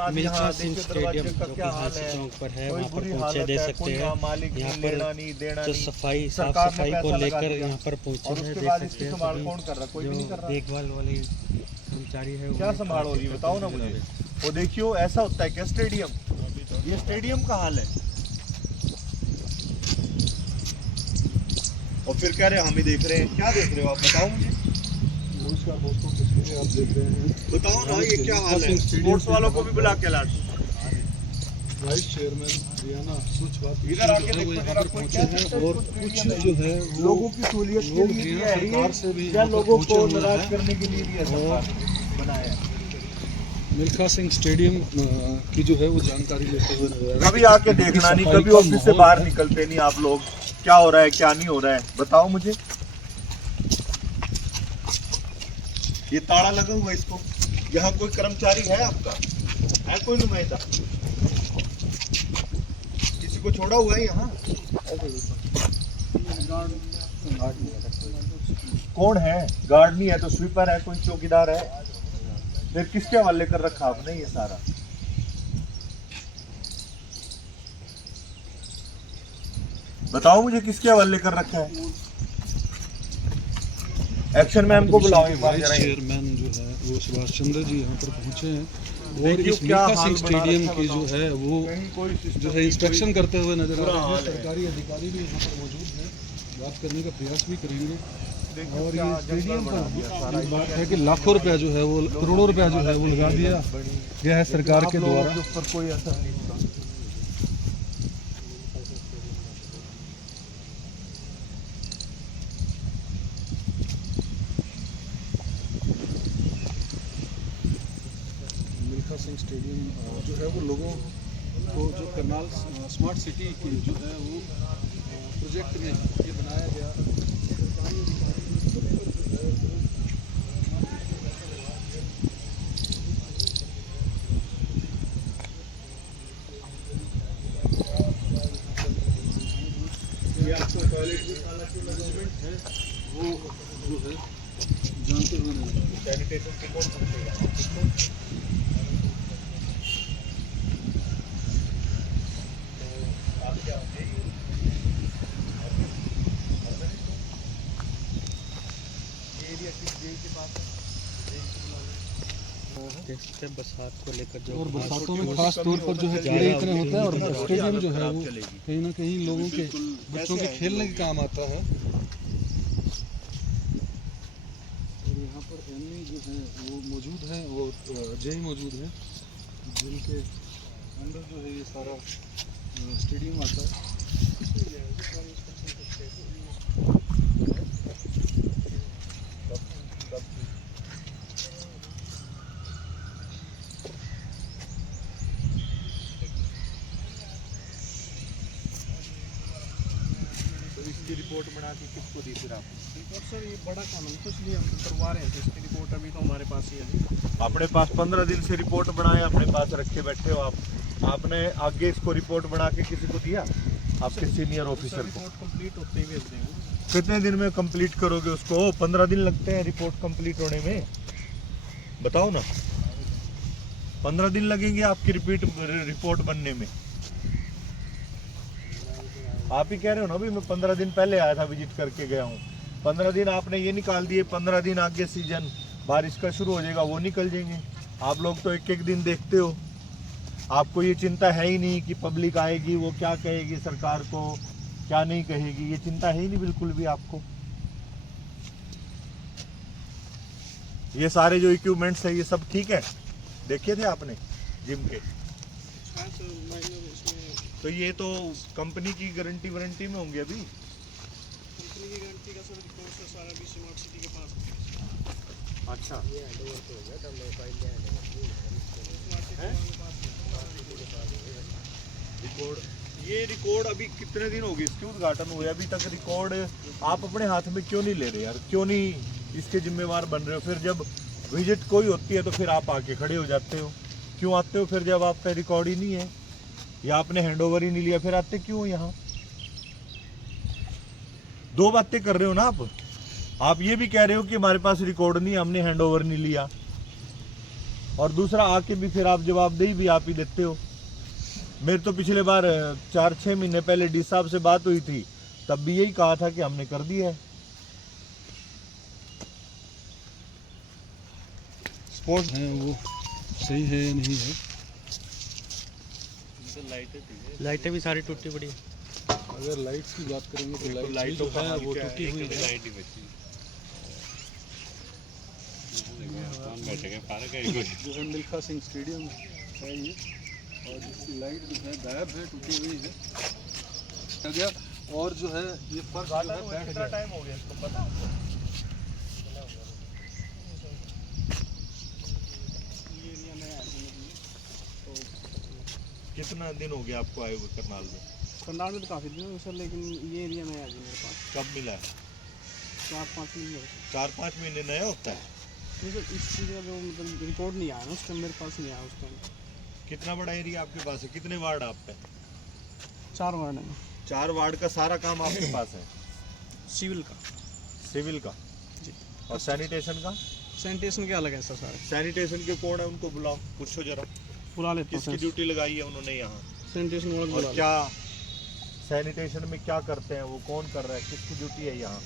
बाद यहाँ देखिए दरवाजे का क्या हाल है, चौक पर है, कोई वहाँ पर बुरी पहुँचे हालत दे है, सकते कोई हैं। यहाँ मालिक यहाँ नहीं, पर लेना नहीं देना जो नहीं, सफाई साफ सरकार ने सफाई को पैसा लगा लेकर दिया। यहाँ पर पहुँचे और हैं, उसके देख बाद सकते इसकी हैं संभाल सभी कौन कर रहा है? कोई भी नहीं कर जो रहा। देखभाल वाले कर्मचारी है क्या संभाल हो रही है बताओ ना मुझे। वो देखियो ऐसा होता है क्या स्टेडियम? ये स्टेडियम का हाल है। और फिर कह रहे हम ही देख रहे हैं। क्या देख रहे हो आप बताओ मुझे। नमस्कार दोस्तों, तस्वीरें आप देख रहे हैं। बताओ ना ये क्या हाल है। स्पोर्ट्स वालों को भी बुला के ला। वाइस चेयरमैन हरियाणा स्वच्छ भारत इधर आके मिशन जो है वो देखो यहाँ जरा पर कोई पहुंचे क्या हैं सकता है और इसको कुछ स्टेडियम जो में? है वो लोगों की सहूलियत के लोग लिए भी दिया है ये, सरकार से भी या यहाँ पर लोगों पहुंचे को हुए नाराज हैं। करने के लिए भी है सरकार ने बनाया है। मिल्खा सिंह स्टेडियम की जो है वो जानकारी लेते हुए नजर आ रहे हैं। कभी आके देखना नहीं, कभी ऑफिस से बाहर निकलते नहीं आप लोग। क्या हो रहा है क्या नहीं हो रहा है बताओ मुझे। ये ताला लगा हुआ है इसको। यहाँ कोई कर्मचारी है आपका? है कोई नुमाइंदा? किसी को छोड़ा हुआ है यहाँ? कौन है? गार्ड नहीं है तो स्वीपर है, कोई चौकीदार है? फिर किसके हवाले कर रखा आपने ये सारा? बताओ मुझे किसके हवाले कर रखा है? एक्शन मैम को बुलाओ एक बार वाइस जरा। चेयरमैन जो है वो सुभाष चंद्र जी यहाँ पर पहुंचे हैं और देखियो इस क्या मिल्खा हाल सिंह बना स्टेडियम रखा है की जो बताओ। है वो कहीं कोई सिस्टम जो है इंस्पेक्शन करते हुए नजर आ बुरा रहे हैं। हाल है। सरकारी अधिकारी भी यहाँ पर मौजूद हैं, बात करने का प्रयास भी करेंगे। देखियो और क्या ये जंगल स्टेडियम बना पर दिया सारा। ये बात है कि लाखों रुपया जो है वो करोड़ों रुपया जो है वो लगा दिया गया है सरकार आप के लोगों द्वारा। के ऊपर कोई असर नहीं होगा। मिल्खा सिंह स्टेडियम जो है वो लोगों को जो करनाल स्मार्ट सिटी की जो है वो प्रोजेक्ट में ये बनाया गया। ये आपको टॉयलेट भी हालांकि मैनेजमेंट है वो जो है जानते हुए नहीं। सैनिटेशन की कौन समझेगा? आप क्या एरिया किस जेल के पास है? देख सकते हैं बरसात को लेकर जो और बरसातों में छोटी खास तौर पर जो है कीड़े इतने होते हैं और स्टेडियम जो है वो चलेगी। कहीं ना कहीं लोगों के बच्चों के खेलने के काम आता है। और यहाँ पर एमई जो है वो मौजूद है और जेई मौजूद है जिनके अंदर जो है ये सारा स्टेडियम आता है। तो इसकी रिपोर्ट बना के किसको दी फिर आप? रिपोर्ट सर ये बड़ा काम है तो इसलिए हम करवा रहे हैं। तो इसकी रिपोर्ट अभी तो हमारे पास ही है। अपने पास 15 दिन से रिपोर्ट बनाए अपने पास रखे बैठे हो आप। आपने आगे इसको रिपोर्ट बना के किसी को दिया? आपके सीनियर सर ऑफिसर को? रिपोर्ट कंप्लीट होते ही भेज देंगे। कितने दिन में कंप्लीट करोगे उसको? 15 दिन लगते हैं रिपोर्ट कंप्लीट होने में। बताओ ना। 15 दिन लगेंगे आपकी रिपोर्ट बनने में। आप ही कह रहे हो ना, अभी मैं 15 दिन पहले आया था, विजिट करके गया हूँ। 15 दिन आपने ये निकाल दिए। 15 दिन आगे सीजन बारिश का शुरू हो जाएगा, वो निकल जाएंगे। आप लोग तो एक एक दिन देखते हो। आपको ये चिंता है ही नहीं कि पब्लिक आएगी वो क्या कहेगी सरकार को, क्या नहीं कहेगी। ये चिंता है ही नहीं बिल्कुल भी आपको। ये सारे जो इक्विपमेंट्स है ये सब ठीक है? देखे थे आपने जिम के? तो ये तो कंपनी की गारंटी वारंटी में होंगे अभी। कंपनी की गारंटी का सर रिपोर्ट से सारा भी स्मार्ट सिटी के पास अच्छा। रिकॉर्ड, ये रिकॉर्ड अभी कितने दिन हो गए इसके उद्घाटन हुए, अभी तक रिकॉर्ड आप अपने हाथ में क्यों नहीं ले रहे यार? क्यों नहीं इसके जिम्मेवार बन रहे हो? फिर जब विजिट कोई होती है तो फिर आप आके खड़े हो जाते हो। क्यों आते हो फिर जब आपका रिकॉर्ड ही नहीं है या आपने हैंडओवर ही नहीं लिया? फिर आते क्यों हो यहाँ? दो बातें कर रहे हो ना आप। आप ये भी कह रहे हो कि हमारे पास रिकॉर्ड नहीं, हमने हैंडओवर नहीं लिया, और दूसरा आके भी फिर आप जवाबदेही भी आप ही देते हो। मेरे तो पिछले बार 4-6 महीने पहले डी साहब से बात हुई थी, तब भी यही कहा था कि हमने कर दिया है। स्पॉट है वो सही है या नहीं है। लाइटें भी सारी टूटी पड़ी है। अगर लाइट्स की बात करेंगे तो लाइट जो है वो टूटी हुई है। जो है मिल्खा सिंह स्टेडियम है ये, और जिसकी लाइट जो है गायब है, टूटी हुई है, टूट गया। और जो है ये फर्श जो है बैठ कितना गया। टाइम हो गया इसको पता आपको? ये एरिया में है तो कितना दिन हो गया आपको आए हुए करनाल में? करनाल में तो काफ़ी दिन हो गए सर, लेकिन ये एरिया में है अभी मेरे पास कब मिला है? 4-5 महीने हो गए। 4-5 महीने नया होता है। नहीं सर, इस चीज़ का जो मतलब रिकॉर्ड नहीं आया ना उस टाइम, मेरे पास नहीं आया उस टाइम। कितना बड़ा एरिया आपके पास है? कितने वार्ड आप पे? 4 वार्ड है 4 वार्ड का सारा काम आपके पास है? सिविल का। सिविल का जी। और सैनिटेशन का? सैनिटेशन के अलग है सर सारे। सैनिटेशन के कौन है उनको बुलाओ, पूछो जरा बुला लेते किसकी हैं ड्यूटी लगाई है उन्होंने यहाँ, सैनिटेशन वाला और बुला क्या सैनिटेशन में क्या करते हैं, वो कौन कर रहा है, किसकी ड्यूटी है यहाँ?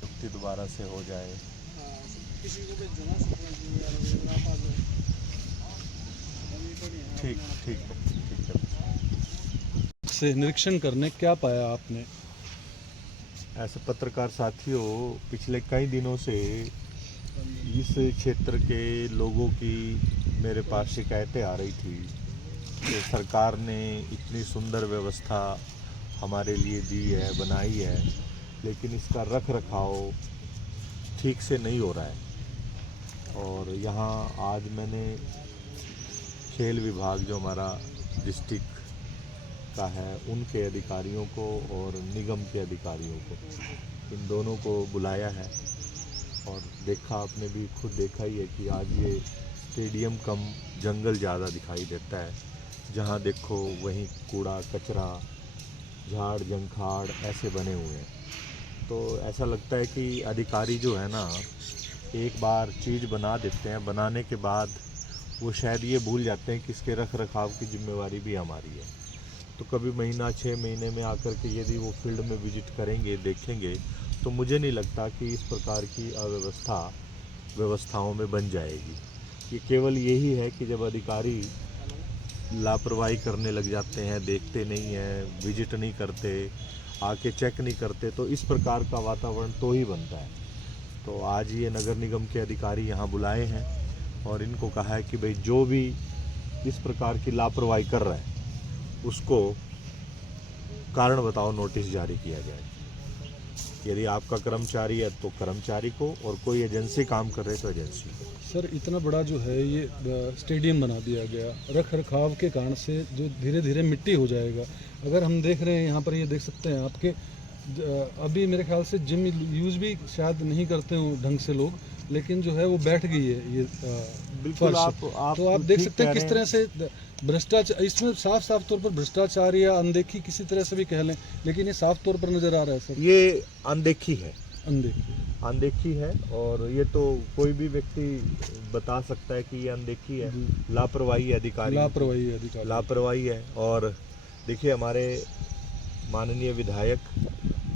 छुट्टी दोबारा से हो जाए। हाँ, किसी को भेज देना सरपंच जी वगैरह आप आ जाओ। अभी तो नहीं है, ठीक ठीक है ठीक है। से निरीक्षण करने क्या पाया आपने। ऐसे पत्रकार साथियों, पिछले कई दिनों से इस क्षेत्र के लोगों की मेरे पास शिकायतें आ रही थी कि सरकार ने इतनी सुंदर व्यवस्था हमारे लिए दी है, बनाई है, लेकिन इसका रख रखाव ठीक से नहीं हो रहा है। और यहाँ आज मैंने खेल विभाग जो हमारा डिस्ट्रिक्ट का है उनके अधिकारियों को और निगम के अधिकारियों को, इन दोनों को बुलाया है और देखा, आपने भी खुद देखा ही है कि आज ये स्टेडियम कम जंगल ज़्यादा दिखाई देता है। जहाँ देखो वहीं कूड़ा कचरा, झाड़ जंखाड़ ऐसे बने हुए हैं। तो ऐसा लगता है कि अधिकारी जो है ना, एक बार चीज़ बना देते हैं, बनाने के बाद वो शायद ये भूल जाते हैं कि इसके रख रखाव की जिम्मेवारी भी हमारी है। तो कभी महीना 6 महीने में आकर के यदि वो फील्ड में विजिट करेंगे, देखेंगे, तो मुझे नहीं लगता कि इस प्रकार की व्यवस्थाओं में बन जाएगी। ये केवल यही है कि जब अधिकारी लापरवाही करने लग जाते हैं, देखते नहीं हैं, विजिट नहीं करते, आके चेक नहीं करते, तो इस प्रकार का वातावरण तो ही बनता है। तो आज ये नगर निगम के अधिकारी यहाँ बुलाए हैं और इनको कहा है कि भाई जो भी इस प्रकार की लापरवाही कर रहा है उसको कारण बताओ नोटिस जारी किया जाए। यदि आपका कर्मचारी है तो कर्मचारी को, और कोई एजेंसी काम कर रहे तो एजेंसी को। सर इतना बड़ा जो है ये स्टेडियम बना दिया गया, रख रखाव के कारण से जो धीरे धीरे मिट्टी हो जाएगा। अगर हम देख रहे हैं यहाँ पर, ये देख सकते हैं आपके अभी मेरे ख्याल से जिम यूज़ भी शायद नहीं करते हो ढंग से लोग, लेकिन जो है वो बैठ गई है ये बिल्कुल फर्श। तो आप देख सकते हैं किस तरह से भ्रष्टाचार, इसमें साफ साफ तौर पर भ्रष्टाचार या अनदेखी किसी तरह से भी कह लें, लेकिन ये साफ तौर पर नज़र आ रहा है सर। ये अनदेखी है, अनदेखी है, और ये तो कोई भी व्यक्ति बता सकता है कि ये अनदेखी है, लापरवाही अधिकारी, लापरवाही है। और देखिए, हमारे माननीय विधायक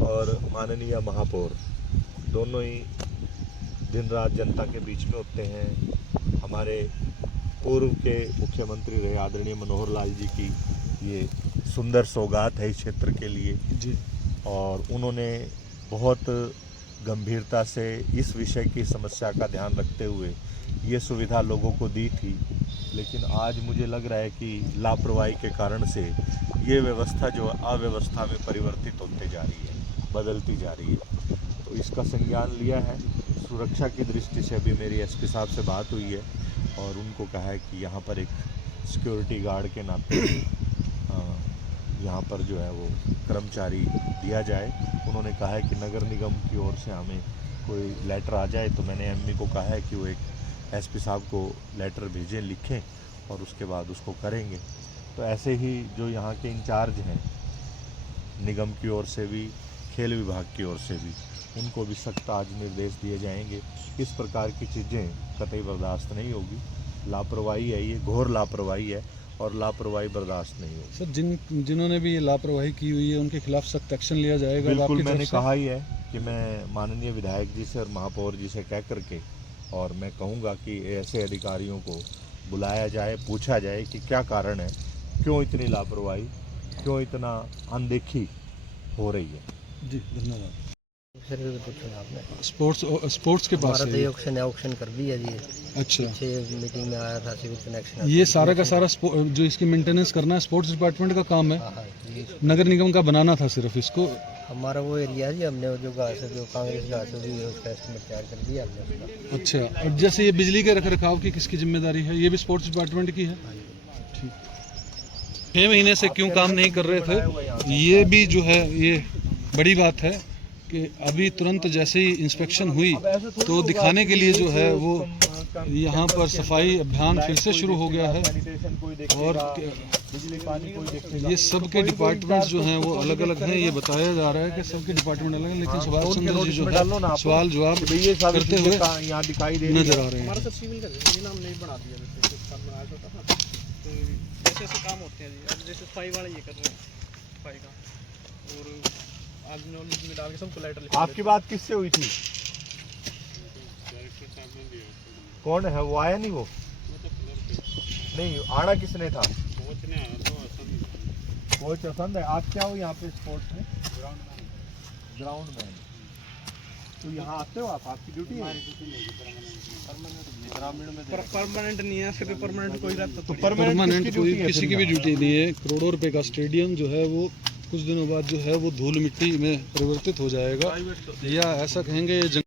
और माननीय महापौर दोनों ही दिन रात जनता के बीच में होते हैं। हमारे पूर्व के मुख्यमंत्री रहे आदरणीय मनोहर लाल जी की ये सुंदर सौगात है इस क्षेत्र के लिए जी, और उन्होंने बहुत गंभीरता से इस विषय की समस्या का ध्यान रखते हुए ये सुविधा लोगों को दी थी। लेकिन आज मुझे लग रहा है कि लापरवाही के कारण से ये व्यवस्था जो अव्यवस्था में परिवर्तित होते जा रही है, बदलती जा रही है। तो इसका संज्ञान लिया है। सुरक्षा की दृष्टि से अभी मेरी एसपी साहब से बात हुई है और उनको कहा है कि यहाँ पर एक सिक्योरिटी गार्ड के नाते यहाँ पर जो है वो कर्मचारी दिया जाए। उन्होंने कहा है कि नगर निगम की ओर से हमें कोई लेटर आ जाए, तो मैंने एमई को कहा है कि वो एक एसपी साहब को लेटर भेजें, लिखें और उसके बाद उसको करेंगे। तो ऐसे ही जो यहाँ के इंचार्ज हैं निगम की ओर से भी, खेल विभाग की ओर से भी, उनको भी सख्त आज निर्देश दिए जाएंगे। इस प्रकार की चीज़ें कतई बर्दाश्त नहीं होगी। लापरवाही है, ये घोर लापरवाही है और लापरवाही बर्दाश्त नहीं होगी। सर जिन्होंने भी ये लापरवाही की हुई है उनके खिलाफ सख्त एक्शन लिया जाएगा। बिल्कुल, आपकी मैंने तरफ से? कहा ही है कि मैं माननीय विधायक जी से और महापौर जी से कह करके, और मैं कहूँगा कि ऐसे अधिकारियों को बुलाया जाए, पूछा जाए कि क्या कारण है, क्यों इतनी लापरवाही, क्यों इतना अनदेखी हो रही है। जी धन्यवाद। सर ये पूछो आपने स्पोर्ट्स के पास हमारा है ये? तो ऑक्शन है, ऑक्शन कर दिया जी। अच्छा, पीछे मीटिंग में आया था सिविल कनेक्शन। ये सारा का सारा जो इसकी मेंटेनेंस करना है स्पोर्ट्स डिपार्टमेंट का काम है। हाँ हाँ जी। नगर निगम का बनाना था सिर्फ इसको। हमारा वो एरिया है जी, हमने वो जो घास जो कांग्रेस घास होगी उसका एस्टिमेट तैयार कर दिया हमने उसका। अच्छा, और जैसे ये बिजली के रखरखाव की किसकी जिम्मेदारी है? ये भी स्पोर्ट्स डिपार्टमेंट की है। ठीक। 6 महीने से क्यों काम नहीं कर रहे थे, ये भी जो है ये बड़ी बात है कि अभी तुरंत जैसे ही इंस्पेक्शन हुई तो दिखाने के लिए जो है वो यहाँ पर सफाई अभियान फिर से शुरू हो गया है। और बिजली पानी कोई देखेगा। ये सब के डिपार्टमेंट्स जो हैं वो अलग अलग हैं, ये बताया जा रहा है कि सबके डिपार्टमेंट अलग हैं, लेकिन सुभाष चंद्र जी जो है सवाल जवाब करते हुए यहाँ दिखाई दे रही है। नजर आ रहे हैं। हमारा सब सिविल का ये नाम नहीं बना दिया, जैसे कुछ काम बनाया था ना, तो ऐसे ऐसे काम होते हैं जी। अब जैसे सफाई वाले ये कर रहे हैं सफाई का, और आज नॉलेज में डाल के सबको लेटर लिखा आपकी बात किससे हुई थी? कौन है वो? आया नहीं वो? नहीं, आना किसने था? कोच पसंद है। आप क्या हो यहाँ पे स्पोर्ट्स में? Ground man. तो यहाँ आते हो आप? आपकी ड्यूटी है? परमानेंट नहीं है, फिर परमानेंट कोई रहता तो तो परमानेंट कोई किसी की भी ड्यूटी ड्यूटी नहीं है। करोड़ों रुपए का स्टेडियम जो है वो कुछ दिनों बाद जो है वो धूल मिट्टी में परिवर्तित हो जाएगा, या ऐसा कहेंगे ये